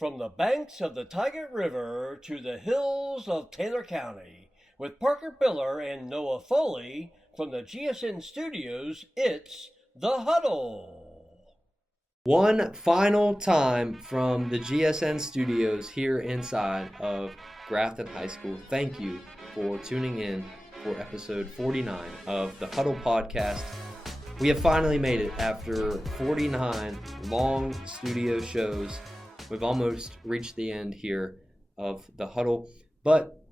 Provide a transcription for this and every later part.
From the banks of the Tigert River to the hills of Taylor County, with Parker Biller and Noah Foley from the GSN studios, it's The Huddle. One final time from the GSN studios here inside of Grafton High School. Thank you for tuning in for episode 49 of the Hudl podcast. We have finally made it after 49 long studio shows. We've almost reached the end here of the Hudl, but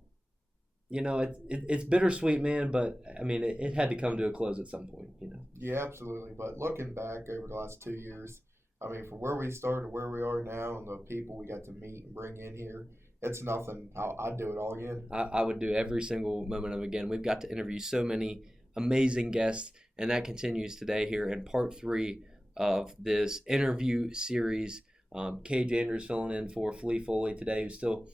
you know it's bittersweet, man. But I mean, it had to come to a close at some point, you know. Yeah, absolutely. But looking back over the last 2 years, I mean, from where we started to where we are now, and the people we got to meet and bring in here, it's nothing. I'd do it all again. I would do every single moment of it again. We've got to interview so many amazing guests, and that continues today here in part 3 of this interview series. Cage Andrews filling in for Flea Foley today, who's still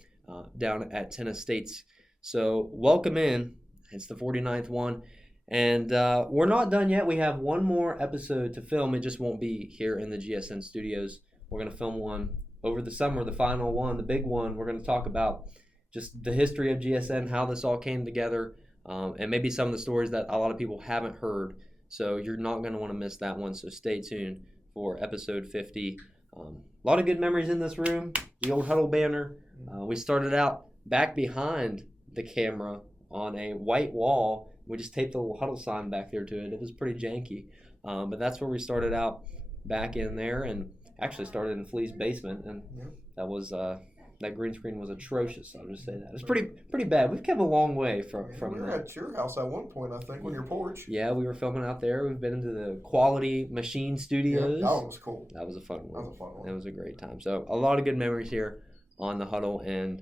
down at Tennis States. So welcome in. It's the 49th one. And we're not done yet. We have one more episode to film. It just won't be here in the GSN studios. We're going to film one over the summer, the final one, the big one. We're going to talk about just the history of GSN, how this all came together, and maybe some of the stories that a lot of people haven't heard. So you're not going to want to miss that one. So stay tuned for episode 50. A lot of good memories in this room. The old Hudl banner. We started out back behind the camera on a white wall. We just taped a little Hudl sign back there to it. It was pretty janky. But that's where we started out back in there, and actually started in Flea's basement. And that was that green screen was atrocious. I'll just say that. It was pretty bad. We've come a long way from we were at your house at one point, I think, on your porch. Yeah, we were filming out there. We've been into the Quality Machine Studios. Yeah, that one was cool. That was a fun one. That was a fun one. It was a great time. So a lot of good memories here on the Hudl, and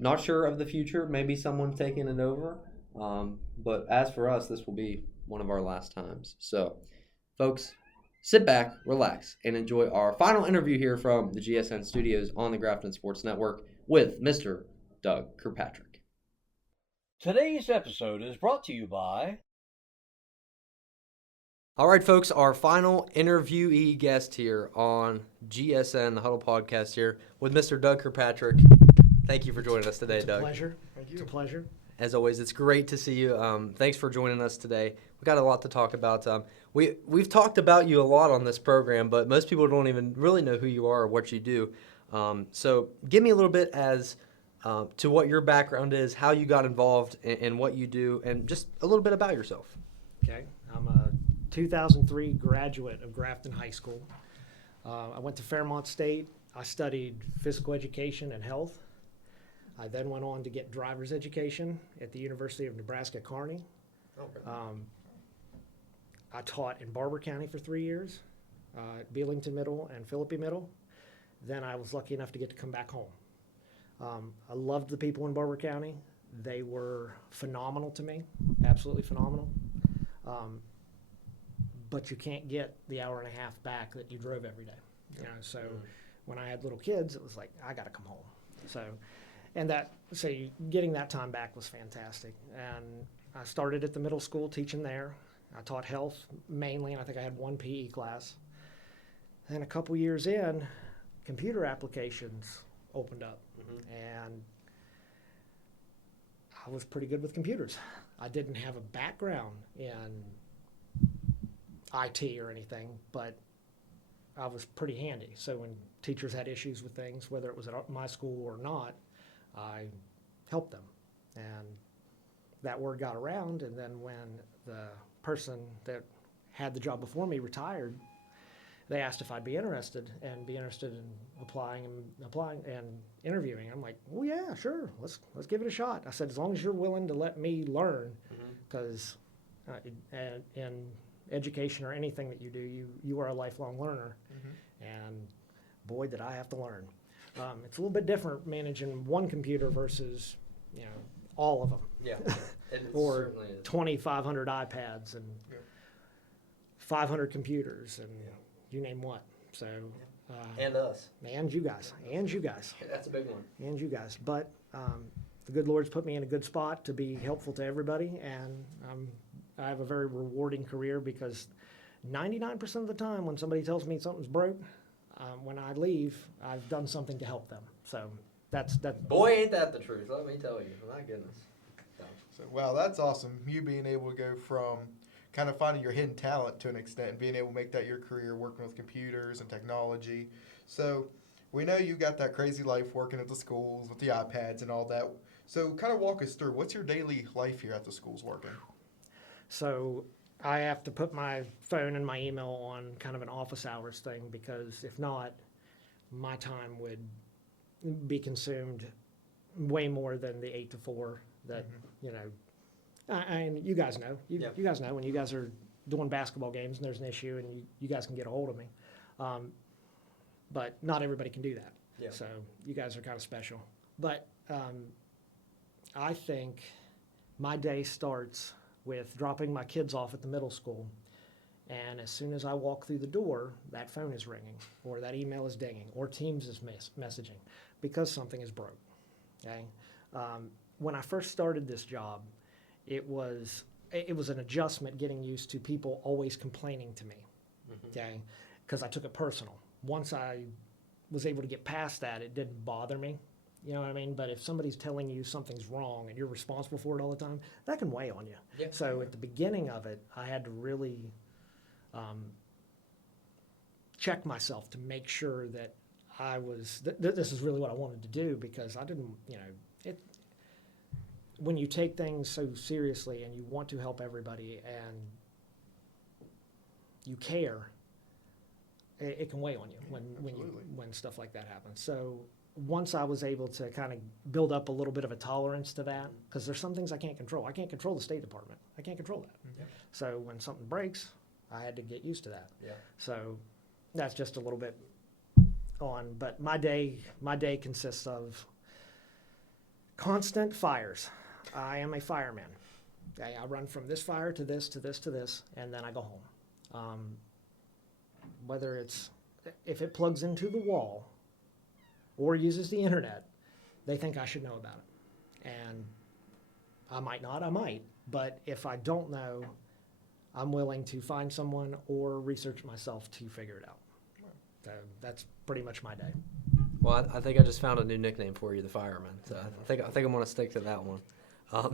not sure of the future. Maybe someone taking it over. But as for us, this will be one of our last times. So, folks, sit back, relax, and enjoy our final interview here from the GSN studios on the Grafton Sports Network with Mr. Doug Kirkpatrick. Today's episode is brought to you by... All right, folks, our final interviewee guest here on GSN, the Hudl podcast here with Mr. Doug Kirkpatrick. Thank you for joining us today, Doug. Pleasure. Thank you. It's a pleasure. As always, it's great to see you. Thanks for joining us today. We've got a lot to talk about. We've talked about you a lot on this program, but most people don't even really know who you are or what you do. So give me a little bit as to what your background is, how you got involved in what you do, and just a little bit about yourself. Okay. I'm a 2003 graduate of Grafton High School. I went to Fairmont State. I studied physical education and health. I then went on to get driver's education at the University of Nebraska-Kearney. Okay. I taught in Barber County for 3 years, at Belington Middle and Philippi Middle. Then I was lucky enough to get to come back home. I loved the people in Barber County. They were phenomenal to me, absolutely phenomenal. But you can't get the hour and a half back that you drove every day. You know, so when I had little kids, it was like, I got to come home. Getting that time back was fantastic. And I started at the middle school teaching there. I taught health mainly, and I think I had one PE class. Then a couple years in, computer applications opened up, and I was pretty good with computers. I didn't have a background in IT or anything, but I was pretty handy. So when teachers had issues with things, whether it was at my school or not, I helped them. And that word got around, and then when the person that had the job before me retired, they asked if I'd be interested in applying and interviewing. I'm like, oh yeah, sure, let's give it a shot. I said, as long as you're willing to let me learn, because in education or anything that you do, you are a lifelong learner, and boy, did I have to learn. It's a little bit different managing one computer versus, all of them. Yeah. Or 2,500 iPads and 500 computers and you name what. So. And us. And you guys. That's a big one. And you guys. But the good Lord's put me in a good spot to be helpful to everybody, and I have a very rewarding career because 99% of the time when somebody tells me something's broke, when I leave, I've done something to help them. So that's. Boy, ain't that the truth. Let me tell you. My goodness. So, wow, that's awesome. You being able to go from kind of finding your hidden talent to an extent and being able to make that your career working with computers and technology. So we know you got that crazy life working at the schools with the iPads and all that. So kind of walk us through, what's your daily life here at the schools working? So I have to put my phone and my email on kind of an office hours thing, because if not, my time would be consumed way more than the 8 to 4 that, you know, and you guys know, you guys know when you guys are doing basketball games and there's an issue and you guys can get a hold of me. But not everybody can do that. Yeah. So you guys are kind of special. But I think my day starts with dropping my kids off at the middle school. And as soon as I walk through the door, that phone is ringing, or that email is dinging, or Teams is messaging because something is broke. Okay? When I first started this job, it was an adjustment getting used to people always complaining to me. Okay? Because I took it personal. Once I was able to get past that, it didn't bother me. You know what I mean? But if somebody's telling you something's wrong and you're responsible for it all the time, that can weigh on you. Yeah. So at the beginning of it, I had to really check myself to make sure that I was, this is really what I wanted to do, because I didn't, you know, when you take things so seriously and you want to help everybody and you care, it can weigh on you when stuff like that happens. So once I was able to kind of build up a little bit of a tolerance to that, because there's some things I can't control. I can't control the State Department. I can't control that. Yeah. So when something breaks, I had to get used to that. Yeah. So that's just a little bit on. But my day consists of constant fires. I am a fireman. Okay, I run from this fire to this, to this, to this, and then I go home. Whether it's, if it plugs into the wall or uses the internet, they think I should know about it. And I might not, I might. But if I don't know, I'm willing to find someone or research myself to figure it out. So that's pretty much my day. Well, I think I just found a new nickname for you, the fireman. So I think I'm going to stick to that one.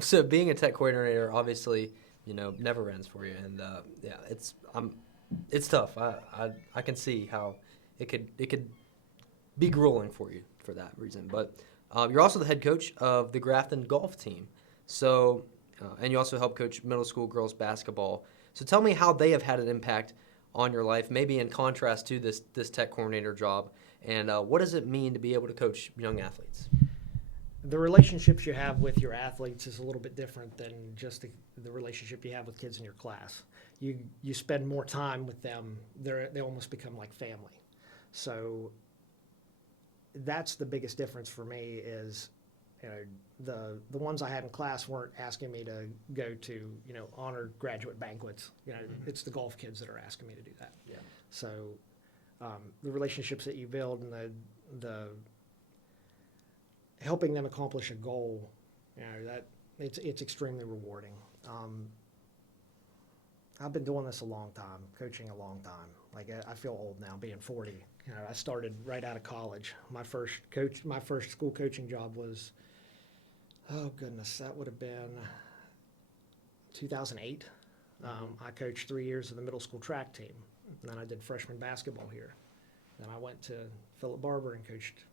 So being a tech coordinator, obviously, you know, never ends for you, and yeah, it's tough. I can see how it could be grueling for you for that reason. But you're also the head coach of the Grafton golf team. So and you also help coach middle school girls basketball. So tell me how they have had an impact on your life, maybe in contrast to this tech coordinator job, and what does it mean to be able to coach young athletes? The relationships you have with your athletes is a little bit different than just the relationship you have with kids in your class. You spend more time with them. They almost become like family. So that's the biggest difference for me is, you know, the ones I had in class weren't asking me to go to, you know, honored graduate banquets. You know, it's the golf kids that are asking me to do that. Yeah. So the relationships that you build and the helping them accomplish a goal, you know, that it's extremely rewarding. I've been doing this a long time, coaching a long time. Like I feel old now, being 40. You know, I started right out of college. My first school coaching job was, oh goodness, that would have been 2008. I coached 3 years of the middle school track team. And then I did freshman basketball here. Then I went to Philip Barber and coached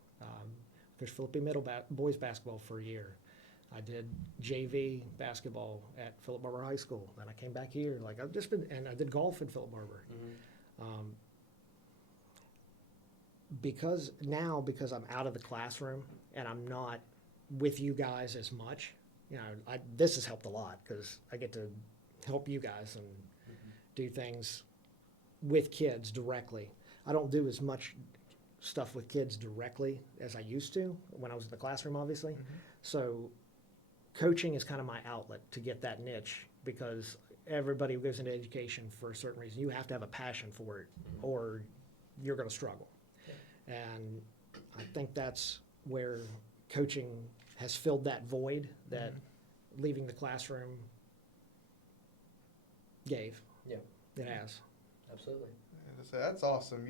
Philippi Middle boys basketball for a year. I did JV basketball at Philip Barber High School. Then I came back here. Like I've just been, and I did golf at Philip Barber. Because I'm out of the classroom and I'm not with you guys as much, you know, this has helped a lot because I get to help you guys and do things with kids directly. I don't do as much stuff with kids directly as I used to when I was in the classroom, obviously. So coaching is kind of my outlet to get that niche, because everybody who goes into education for a certain reason, you have to have a passion for it or you're going to struggle. And I think that's where coaching has filled that void that leaving the classroom gave. Yeah. It has. Absolutely. So that's awesome.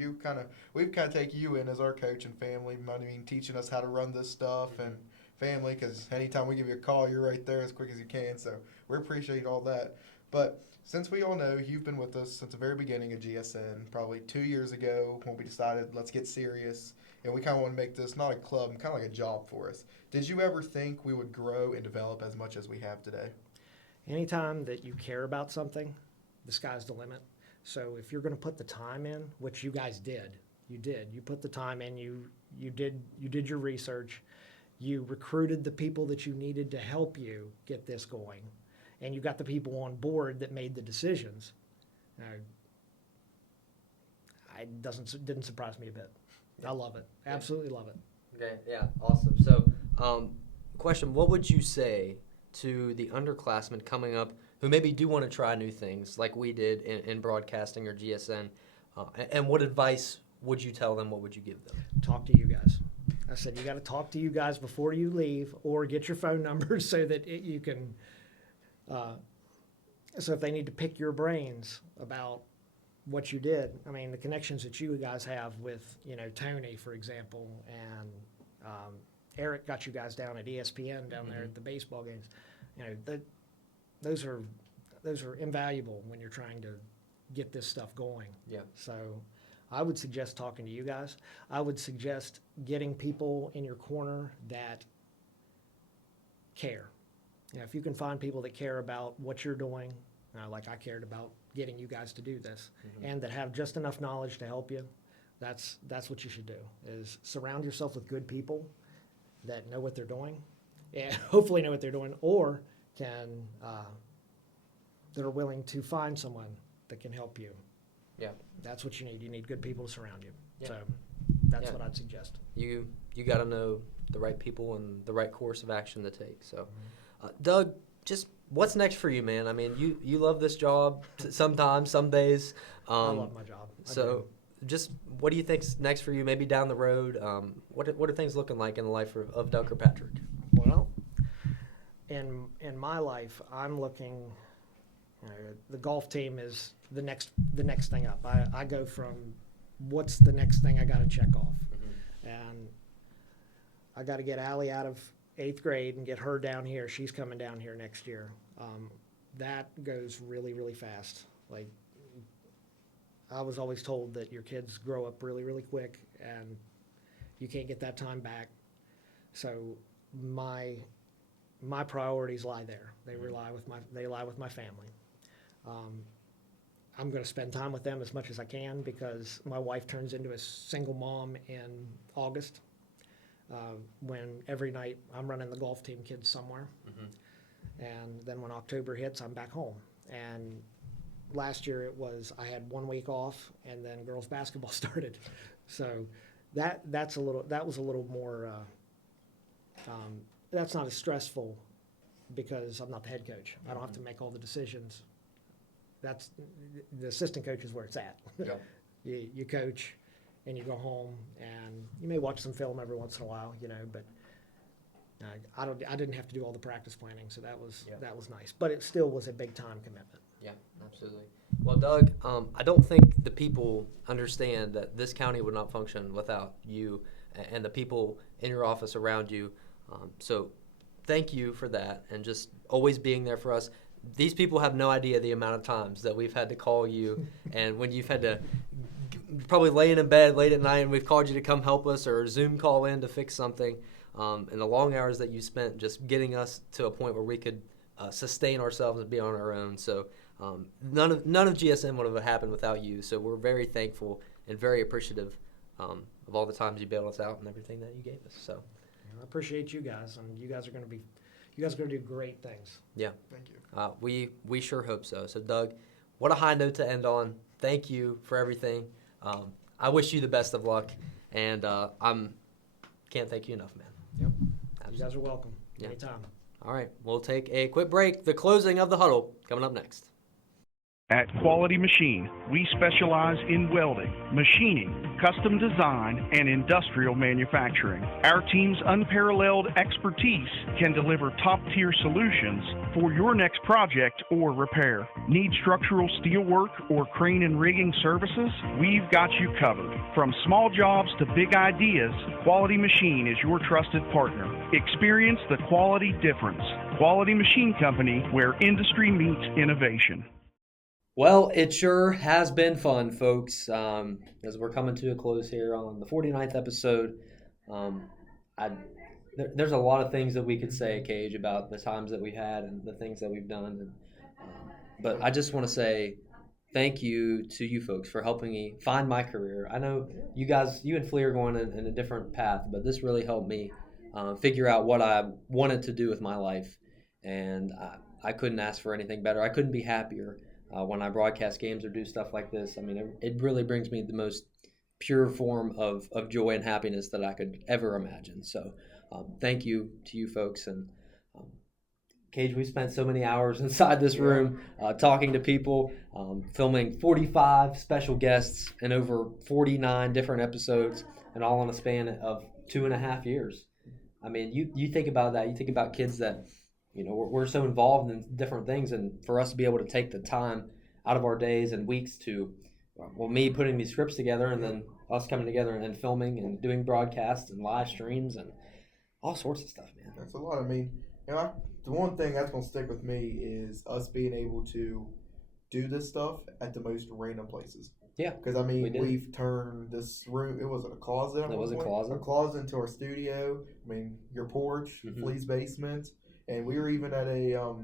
We've kind of taken you in as our coach and family. I mean, teaching us how to run this stuff and family. Because anytime we give you a call, you're right there as quick as you can. So we appreciate all that. But since we all know you've been with us since the very beginning of GSN, probably 2 years ago when we decided let's get serious, and we kind of want to make this not a club, kind of like a job for us. Did you ever think we would grow and develop as much as we have today? Anytime that you care about something, the sky's the limit. So if you're going to put the time in, which you guys did, you put the time in, you did your research, you recruited the people that you needed to help you get this going, and you got the people on board that made the decisions. It didn't surprise me a bit. I love it. Absolutely love it. Okay, yeah, awesome. So, question, what would you say to the underclassmen coming up who maybe do want to try new things like we did in broadcasting or GSN, and what advice would you tell them? What would you give them? Talk to you guys. I said you got to talk to you guys before you leave, or get your phone numbers so that you can. So if they need to pick your brains about what you did, I mean, the connections that you guys have with, Tony, for example, and Eric got you guys down at ESPN down there at the baseball games. Those are invaluable when you're trying to get this stuff going. Yeah. So I would suggest talking to you guys. I would suggest getting people in your corner that care. If you can find people that care about what you're doing, like I cared about getting you guys to do this, and that have just enough knowledge to help you, that's what you should do, is surround yourself with good people that know what they're doing, and hopefully know what they're doing, or can that are willing to find someone that can help you. Yeah. That's what you need. You need good people to surround you. Yeah. So that's what I'd suggest. You got to know the right people and the right course of action to take. So, Doug, just what's next for you, man? I mean, you love this job sometimes, some days. I love my job. So just what do you think's next for you, maybe down the road? What are things looking like in the life of Doug Kirkpatrick? Well, in my life, I'm looking. The golf team is the next thing up. I go from what's the next thing I got to check off, and I got to get Allie out of 8th grade and get her down here. She's coming down here next year. That goes really, really fast. Like, I was always told that your kids grow up really, really quick, and you can't get that time back. So my priorities lie there. They lie with my family. I'm going to spend time with them as much as I can, because my wife turns into a single mom in August, when every night I'm running the golf team kids somewhere. And then when October hits, I'm back home. And last year I had 1 week off, and then girls basketball started. So that was a little more, that's not as stressful, because I'm not the head coach. I don't have to make all the decisions. That's the assistant coach is where it's at. Yeah. You coach, and you go home, and you may watch some film every once in a while, but I didn't have to do all the practice planning, so that was nice. But it still was a big time commitment. Yeah, absolutely. Well, Doug, I don't think the people understand that this county would not function without you and the people in your office around you. So thank you for that, and just always being there for us. These people have no idea the amount of times that we've had to call you, and when you've had to probably laying in bed late at night and we've called you to come help us, or Zoom call in to fix something, and the long hours that you spent just getting us to a point where we could sustain ourselves and be on our own. So none of GSM would have happened without you. So we're very thankful and very appreciative of all the times you bailed us out and everything that you gave us. So I appreciate you guys, and you guys are going to do great things. Yeah. Thank you. We sure hope so. So, Doug, what a high note to end on. Thank you for everything. I wish you the best of luck, and can't thank you enough, man. Yep. Absolutely. You guys are welcome. Yeah. Anytime. All right. We'll take a quick break. The closing of the huddle coming up next. At Quality Machine, we specialize in welding, machining, custom design, and industrial manufacturing. Our team's unparalleled expertise can deliver top-tier solutions for your next project or repair. Need structural steel work or crane and rigging services? We've got you covered. From small jobs to big ideas, Quality Machine is your trusted partner. Experience the quality difference. Quality Machine Company, where industry meets innovation. Well, it sure has been fun, folks. As we're coming to a close here on the 49th episode, there's a lot of things that we could say, Cage, about the times that we had and the things that we've done. But I just want to say thank you to you folks for helping me find my career. I know you guys, you and Flea are going in a different path, but this really helped me figure out what I wanted to do with my life. And I couldn't ask for anything better. I couldn't be happier. When I broadcast games or do stuff like this, I mean, it really brings me the most pure form of joy and happiness that I could ever imagine. So thank you to you folks. And Cage, we spent so many hours inside this room talking to people, filming 45 special guests and over 49 different episodes, and all in a span of 2.5 years. I mean, you think about that. You think about kids that, you know, we're so involved in different things, and for us to be able to take the time out of our days and weeks to, well, me putting these scripts together and then us coming together and filming and doing broadcasts and live streams and all sorts of stuff, man. That's a lot. I mean, you know, the one thing that's going to stick with me is us being able to do this stuff at the most random places. Yeah. Because, I mean, we've turned this room, it was a closet. It was a closet. A closet into our studio. I mean, your porch, Flea's basement. And we were even at a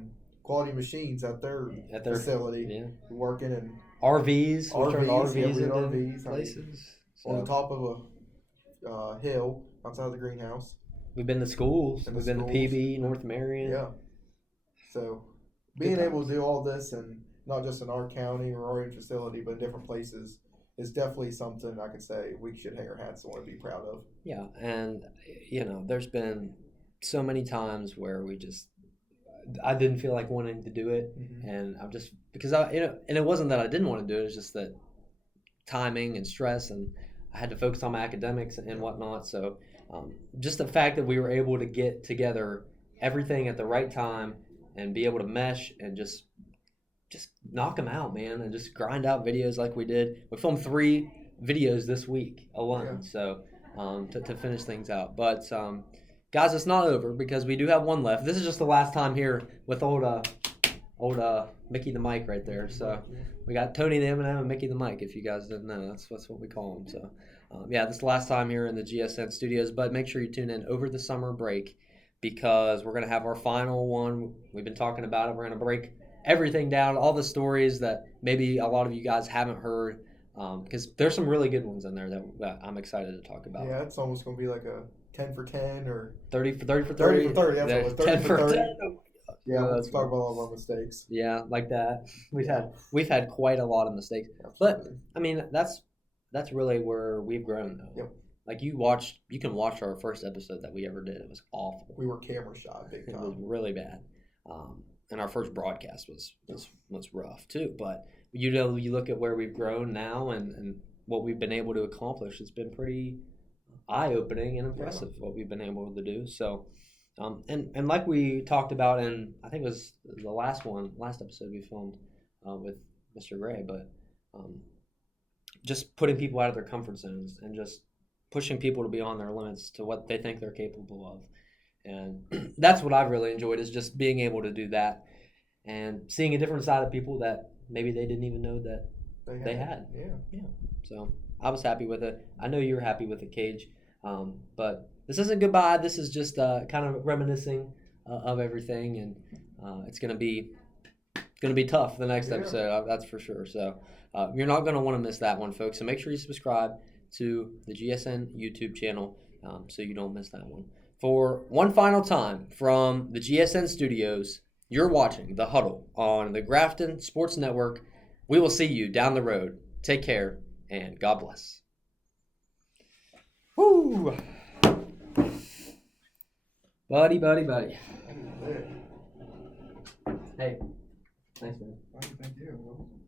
Quality Machines at their facility, working in RVs. RVs into RVs places. On the top of a hill outside the greenhouse. We've been to schools. We've been to PB, North Marion. Yeah. So being able to do all this, and not just in our county or our own facility, but in different places, is definitely something I could say we should hang our hats on and be proud of. Yeah, and you know, there's been so many times where I didn't feel like wanting to do it, and I'm just because and it wasn't that I didn't want to do it. It's just that timing and stress, and I had to focus on my academics and whatnot. So just the fact that we were able to get together everything at the right time and be able to mesh and just knock them out, man, and just grind out videos like we did. We filmed 3 videos this week alone, so to finish things out, but. Guys, it's not over because we do have one left. This is just the last time here with old Mickey the Mike right there. So we got Tony the M&M and Mickey the Mike, if you guys didn't know. That's what we call him. So, this is the last time here in the GSN studios. But make sure you tune in over the summer break because we're going to have our final one. We've been talking about it. We're going to break everything down, all the stories that maybe a lot of you guys haven't heard because there's some really good ones in there that I'm excited to talk about. Yeah, it's almost going to be like a 10 for 10 or 30 for 30 for 30 for 30. That's what it was. 30 for 30. 10. Yeah, let's talk about all of our mistakes. Yeah, like that. We've had quite a lot of mistakes. Absolutely. But I mean, that's really where we've grown though. Yep. Like you can watch our first episode that we ever did. It was awful. We were camera shy big time. It was really bad. And our first broadcast was rough too. But you look at where we've grown now and what we've been able to accomplish. It's been pretty eye-opening and impressive what we've been able to do. So, and like we talked about in, I think it was the last episode we filmed with Mr. Gray, but just putting people out of their comfort zones and just pushing people to beyond their limits to what they think they're capable of. And that's what I've really enjoyed is just being able to do that and seeing a different side of people that maybe they didn't even know that they had. Yeah. So I was happy with it. I know you were happy with it, Cage. But this isn't goodbye. This is just kind of reminiscing of everything, and it's gonna be tough the next episode. That's for sure. So you're not gonna want to miss that one, folks. So make sure you subscribe to the GSN YouTube channel so you don't miss that one. For one final time from the GSN studios, you're watching The Hudl on the Grafton Sports Network. We will see you down the road. Take care, and God bless. Woo! Buddy. Hey, thanks, man. Thank you.